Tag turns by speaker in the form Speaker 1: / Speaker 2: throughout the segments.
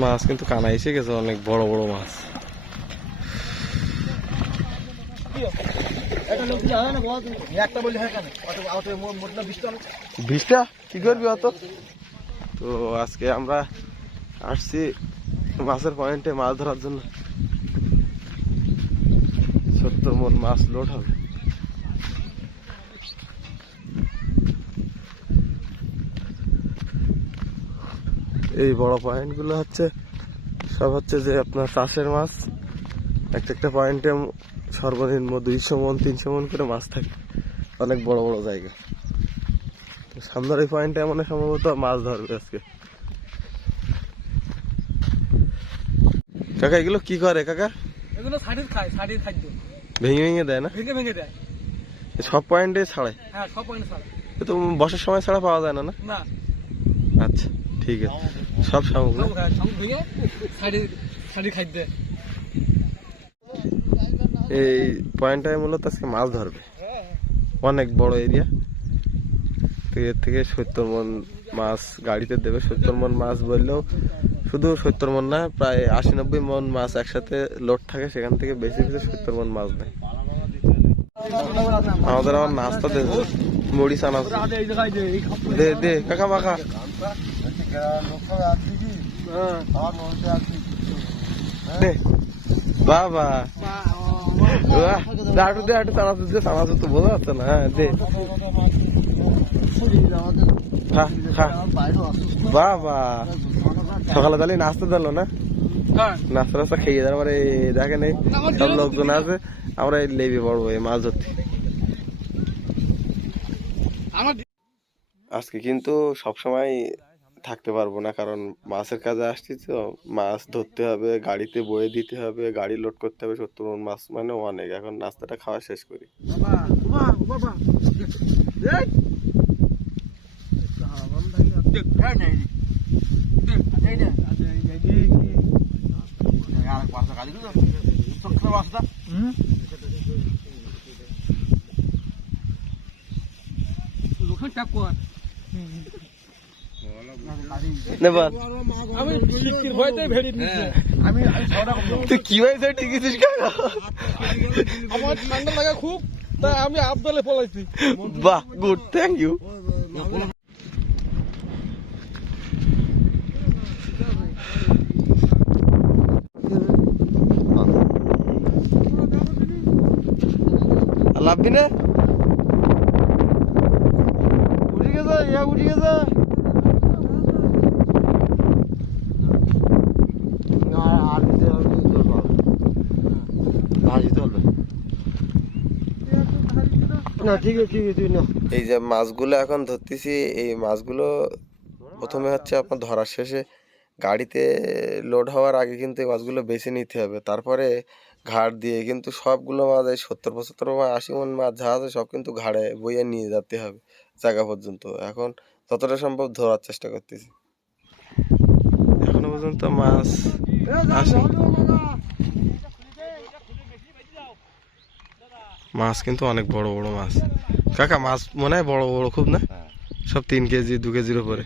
Speaker 1: মাছ কিন্তু কানা এসে গেছে অনেক বড় বড় মাছ। বিষটা কি করবি অত? তো আজকে আমরা আসছি মাছের পয়েন্টে মাছ ধরার জন্য। সত্তর মন মাছ লোড হবে। এই বড় পয়েন্টগুলো হচ্ছে সব হচ্ছে যে আপনার চাষের মাছ। একটা একটা পয়েন্টে সর্বনিম্ন দুইশো মন তিনশো মন করে মাছ থাকে। অনেক বড় বড় জায়গা। সামনের এই পয়েন্টে এমন সম্ভবত মাছ ধরবে আজকে। কাকা এগুলো কি করে কাকা?
Speaker 2: এগুলো শাড়ির খায় শাড়ির খাদ্য।
Speaker 1: ভেঙে ভেঙে দেয় না?
Speaker 2: ভেঙে ভেঙে দেয়।
Speaker 1: সব পয়েন্টে ছাড়ায়
Speaker 2: হ্যাঁ সব পয়েন্ট ছাড়া।
Speaker 1: তো বর্ষার সময় ছাড়া পাওয়া যায় না? না। আচ্ছা। ঠিক আছে। সব
Speaker 2: খাদ্য
Speaker 1: এই পয়েন্টটায় মূলত আজকে মাছ ধরবে। অনেক বড় এরিয়া তো এর থেকে সত্তর মন মাছ গাড়িতে দেবে। সত্তর মন মাছ বললেও শুধু সত্তর মন না, প্রায় আশি নব্বই মন মাছ একসাথে লোড থাকে, সেখান থেকে বেশি বেশি সত্তর মন মাছ দেয়। আমাদের আমার নাস্তা দে মুড়ি
Speaker 2: খাপ
Speaker 1: দে দে, কাকা দে বাবা। বাহ, দে আটু তো বোঝা যাচ্ছে না হ্যাঁ দে। বাবা সকালে তাহলে নাস্তা দিলো না? নাস্তা টাস্তা খেয়ে তারপরে দেখে নেই সব লোকজন আছে আমরা এই লেবি পড়ব এই মাছ ধরতে। আজকে কিন্তু সবসময় থাকতে পারব না কারণ মাছের কাজে আসছি তো মাছ ধরতে হবে গাড়িতে বয়ে দিতে হবে গাড়ি লোড করতে হবে সত্তর মণ মাছ মানে অনেক এখন নাস্তাটা খাওয়া শেষ করি
Speaker 2: বাবা বাবা বাবা এই দেখ হ্যাঁ নাই দেখ নাই না আচ্ছা এই কি কি আর পাঁচটা কাজ দিলো সকালে পাঁচটা হুম লোকজন ট্যাপ কর
Speaker 1: নেবার
Speaker 2: আমি শিক্ষির ভয়তে ভেড়ি নিচ্ছি আমি আমি ছটা কম
Speaker 1: তুই কি হয়েছে? টিকেছিস
Speaker 2: আমার ঠান্ডা লাগা খুব তাই আমি আবদলে পলাইছি।
Speaker 1: বাহ গুড থ্যাংক ইউ লাভবি না উঠে গেছে ইয়া উঠে গেছে। এই যে মাছগুলো এখন ধরতেছি, এই মাছগুলো প্রথমে হচ্ছে আপনার ধরার শেষে গাড়িতে লোড হওয়ার আগে কিন্তু এই মাছগুলো বেছে নিতে হবে। তারপরে ঘাট দিয়ে কিন্তু সবগুলো মাছ, এই সত্তর পঁচাত্তর মাছ আশি মন মাছ যা আছে সব কিন্তু ঘাড়ে বইয়ে নিয়ে যেতে হবে জায়গা পর্যন্ত। এখন যতটা সম্ভব ধরার চেষ্টা করতেছি। এখনও পর্যন্ত মাছ আসে মাছ কিন্তু অনেক বড় বড় মাছ। কাকা মাছ মনে হয় বড় বড় খুব না? সব তিন কেজি দু কেজির উপরে।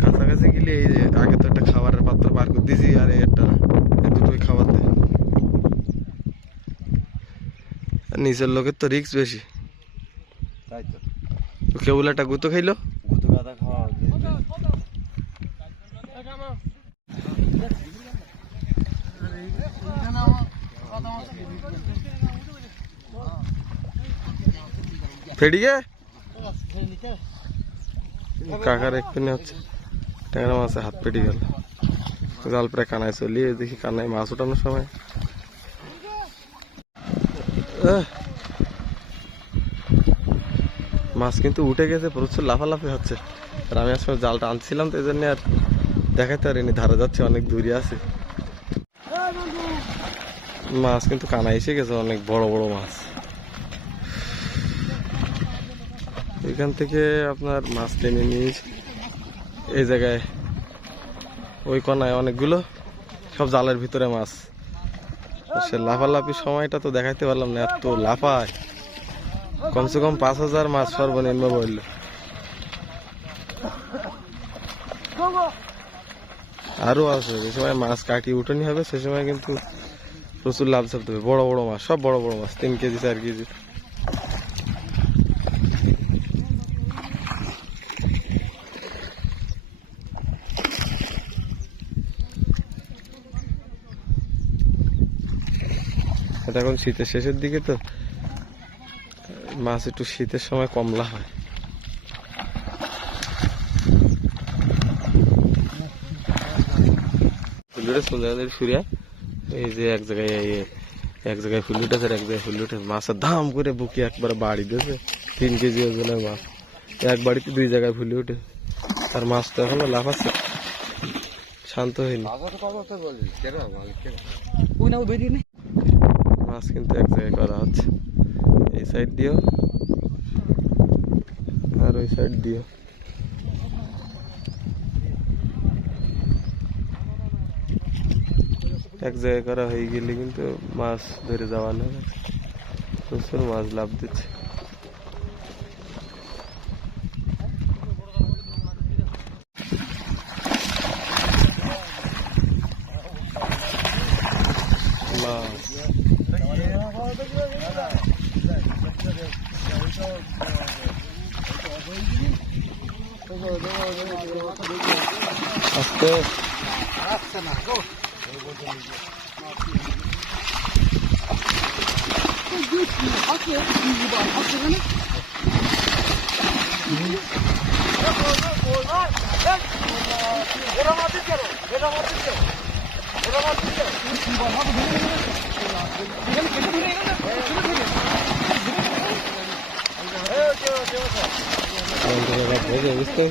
Speaker 1: কাছাকাছি গেলে এই আগে তো একটা খাবারের পাত্র পার করে দিয়েছি আর একটা দুটোই খাবার দেয়। নিচের লোকের তো রিক্স বেশি।
Speaker 3: তাই তো।
Speaker 1: তো কেবল একটা গুতো খাইলো
Speaker 3: গুতো গাদা খাওয়া
Speaker 1: ফেডিকে কাকার এক্ষুনি হচ্ছে। ট্যাংরা মাছে হাত পেটে গেল। জাল প্রায় কানায় চলিয়ে দেখি কানায় মাছ ওঠানোর সময়! মাছ কিন্তু উঠে গেছে প্রচুর লাফালাফি হচ্ছে। আর আমি আসলে জালটা আনছিলাম তো এই জন্য আর দেখাতে পারিনি ধারা যাচ্ছে অনেক দূরে আছে। মাছ কিন্তু কানা এসে গেছে অনেক বড় বড় মাছ। এখান থেকে আপনার মাছ টেনে নিয়ে এই জায়গায়, ওই কোনায় অনেকগুলো, সব জালের ভিতরে মাছ। সে লাফালাফি সময়টা তো দেখাইতে পারলাম না, এত লাফায়। কমসে কম পাঁচ হাজার মাছ সর্বনিম্ন বলল। আরও আছে, যে সময় মাছ কাটিয়ে উঠানি হবে, সে সময় কিন্তু প্রচুর লাভ ছাড়তে হবে। বড় বড় মাছ, সব বড় বড় মাছ, তিন কেজি, চার কেজি। এটা এখন শীতের শেষের দিকে তো মাছ একটু শীতের সময় কমলা হয়। ফুলুটা সুন্দর সুরিয়া এই যে এক জায়গায় এক জায়গায় ফুল উঠেছে এক জায়গায় ফুল উঠেছে মাছের দাম করে বুকি একবার বাড়ি দিয়েছে তিন কেজি ওজনের মাছ। এক বাড়িতে দুই জায়গায় ফুলে উঠে আর মাছ তো এখনও লাফাচ্ছে শান্ত হয়নি। মাছ কিন্তু এক জায়গায় করা হচ্ছে। এই সাইড দিয়েও আর ওই সাইড দিয়েও। এক জায়গায় করা হয়ে গেলে কিন্তু মাছ ধরে যাওয়া না প্রচুর মাছ লাভ দিচ্ছে।
Speaker 2: Evet. Oye, ¿viste?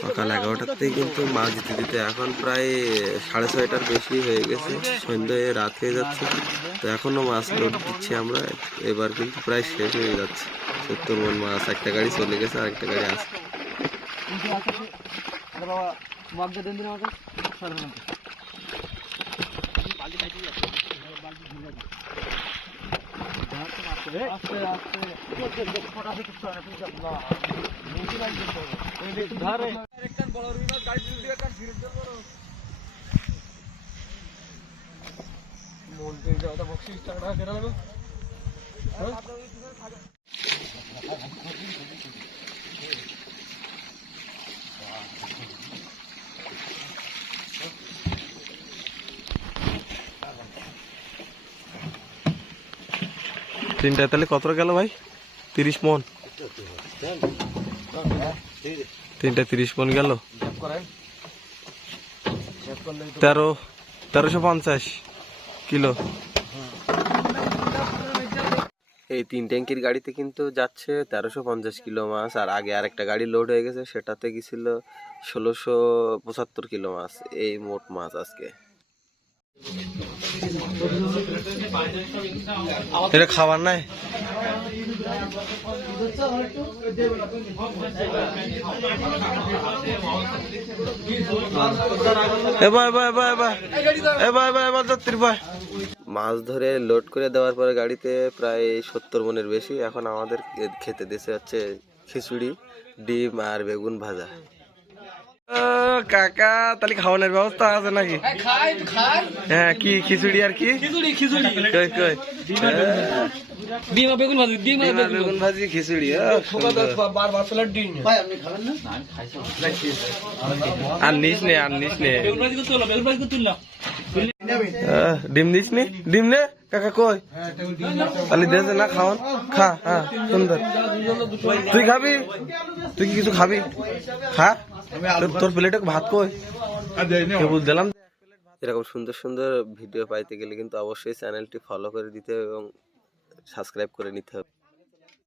Speaker 1: সকাল এগারোটাতেই কিন্তু মাছ দিতে দিতে এখন প্রায় সাড়ে ছয়টার বেশি হয়ে গেছে। সন্ধ্যায় রাত হয়ে যাচ্ছে। তো এখনও মাছ লোড দিচ্ছি আমরা। এবার কিন্তু প্রায় শেষ হয়ে যাচ্ছে। সত্তর মন মাছ, একটা গাড়ি চলে গেছে আর একটা গাড়ি
Speaker 2: আসছে। মগটা দেন দিন আমাকে সরবরাহ আস্তে আস্তে। ধরে
Speaker 1: তিনটা, তাহলে কত গেল ভাই? তিরিশ মন। তিনটা তিরিশ মন গেল। তেরো, তেরোশো পঞ্চাশ কিলো। এই তিন ট্যাঙ্কির গাড়িতে কিন্তু যাচ্ছে তেরোশো পঞ্চাশ কিলো মাছ, আর আগে আর একটা গাড়ি লোড হয়ে গেছে, সেটাতে গেছিল ষোলোশো পঁচাত্তর কিলো মাছ, এই মোট মাছ আজকে। এটা খাবার নাই? মাছ ধরে লোড করে দেওয়ার পরে গাড়িতে প্রায় সত্তর মনের বেশি। এখন আমাদের খেতে দেশে হচ্ছে খিচুড়ি, ডিম আর বেগুন ভাজা। কাকা তাহলে খাওয়ানোর ব্যবস্থা আছে নাকি? হ্যাঁ কি খিচুড়ি আর কি? কই
Speaker 2: ডিমা বেগুন ভাজি ডিমা
Speaker 1: বেগুন। ভাজি খিচুড়ি আর নিস নে আর নিস নে।
Speaker 2: বেগুন ভাজি করতে বেগুন ভাজি করতে
Speaker 1: ডিম দিস নি? ডিম নে? কাকা কই? তাহলে দেশে না খাওয়ান খা হ্যাঁ সুন্দর। তুই খাবি? তুই কি কিছু খাবি? খা। তোর- প্লেটে ভাত কই? দিলাম। এরকম সুন্দর সুন্দর ভিডিও পাইতে গেলে কিন্তু অবশ্যই চ্যানেলটি ফলো করে দিতে হবে এবং সাবস্ক্রাইব করে নিতে হবে।